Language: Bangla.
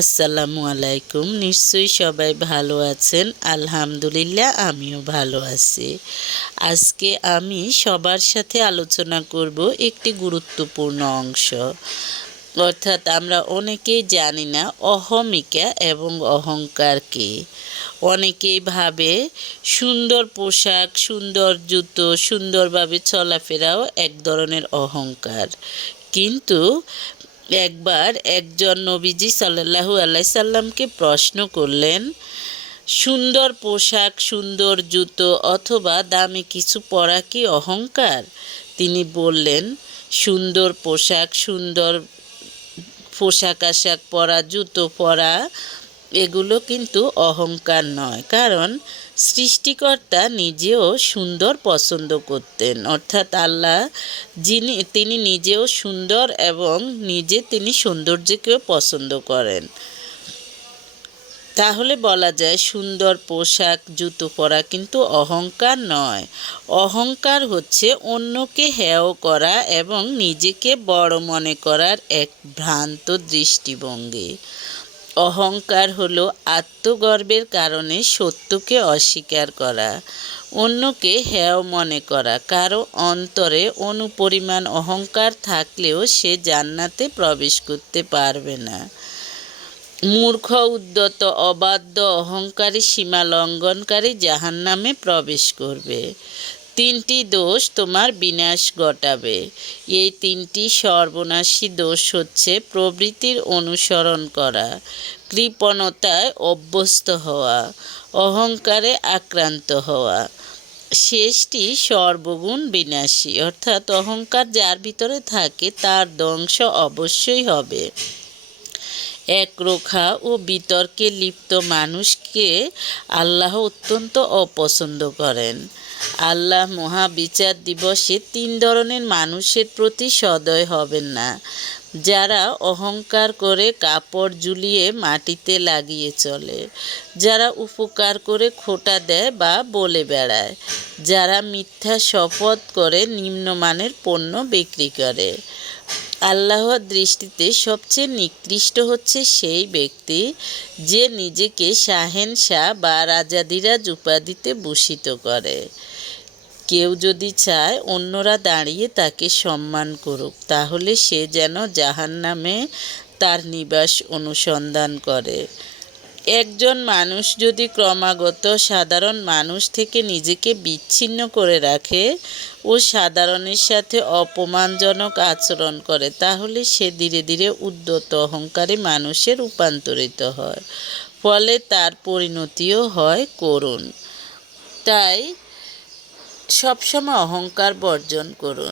আসসালামু আলাইকুম। নিশ্চয়ই সবাই ভালো আছেন। আলহামদুলিল্লাহ, আমিও ভালো আছি। আজকে আমি সবার সাথে আলোচনা করব একটি গুরুত্বপূর্ণ অংশ। অর্থাৎ আমরা অনেকেই জানি না, অহমিকা এবং অহংকার কি? অনেকেই ভাবে সুন্দর পোশাক, সুন্দর জুতো, সুন্দরভাবে চলাফেরাও এক ধরনের অহংকার। কিন্তু একবার একজন নবীজি সাল্লাহু আল্লাহ সাল্লামকে প্রশ্ন করলেন, সুন্দর পোশাক, সুন্দর জুতো অথবা দামি কিছু পরা কি অহংকার? তিনি বললেন, সুন্দর পোশাক সুন্দর পোশাক আশাক পরা, জুতো পরা এগুলো কিন্তু অহংকার নয়, কারণ সৃষ্টিকর্তা নিজেও সুন্দর পছন্দ করতেন। অর্থাৎ আল্লাহ যিনি, তিনি নিজেও সুন্দর এবং নিজে তিনি সৌন্দর্যকেও পছন্দ করেন। তাহলে বলা যায় সুন্দর পোশাক, জুতো পরা কিন্তু অহংকার নয়। অহংকার হচ্ছে অন্যকে হেয় করা এবং নিজেকে বড় মনে করার এক ভ্রান্ত দৃষ্টিভঙ্গি। অহংকার হলো আত্মগর্বের কারণে সত্যকে অস্বীকার করা, অন্যকে হেয় মনে করা। কারও অন্তরে অনুপরিমাণ অহংকার থাকলেও সে জান্নাতে প্রবেশ করতে পারবে না। মূর্খ, উদ্যত, অবাধ্য, অহংকারী, সীমা লঙ্ঘনকারী জাহান নামে প্রবেশ করবে। তিনটি দোষ তোমার বিনাশ ঘটাবে। এই তিনটি সর্বনাশী দোষ হচ্ছে প্রবৃত্তির অনুসরণ করা, কৃপণতায় অভ্যস্ত হওয়া, অহংকারে আক্রান্ত হওয়া। শেষটি সর্বগুণ বিনাশী, অর্থাৎ অহংকার যার ভিতরে থাকে তার ধ্বংস অবশ্যই হবে। একরোখা ও বিতর্কে লিপ্ত মানুষকে আল্লাহ অত্যন্ত অপছন্দ করেন। আল্লাহ মহাবিচার দিবসে তিন ধরনের মানুষের প্রতি সদয় হবেন না। যারা অহংকার করে কাপড় ঝুলিয়ে মাটিতে লাগিয়ে চলে, যারা উপকার করে খোটা দেয় বা বলে বেড়ায়, যারা মিথ্যা শপথ করে নিম্নমানের পণ্য বিক্রি করে। আল্লাহর দৃষ্টিতে সবচেয়ে নিকৃষ্ট হচ্ছে সেই ব্যক্তি যে নিজেকে শাহেন শাহ বা রাজাদিরাজ উপাধিতে ভূষিত করে। কেউ যদি চায় অন্যরা দাঁড়িয়ে তাকে সম্মান করুক, তাহলে সে যেন জাহান নামে তার নিবাস অনুসন্ধান করে। একজন মানুষ যদি ক্রমাগত সাধারণ মানুষ থেকে নিজেকে বিচ্ছিন্ন করে রাখে ও সাধারণের সাথে অপমানজনক আচরণ করে, তাহলে সে ধীরে ধীরে উদ্যত অহংকারী মানুষে রূপান্তরিত হয়, ফলে তার পরিণতিও হয় করুণ। তাই সবসময় অহংকার বর্জন করুন।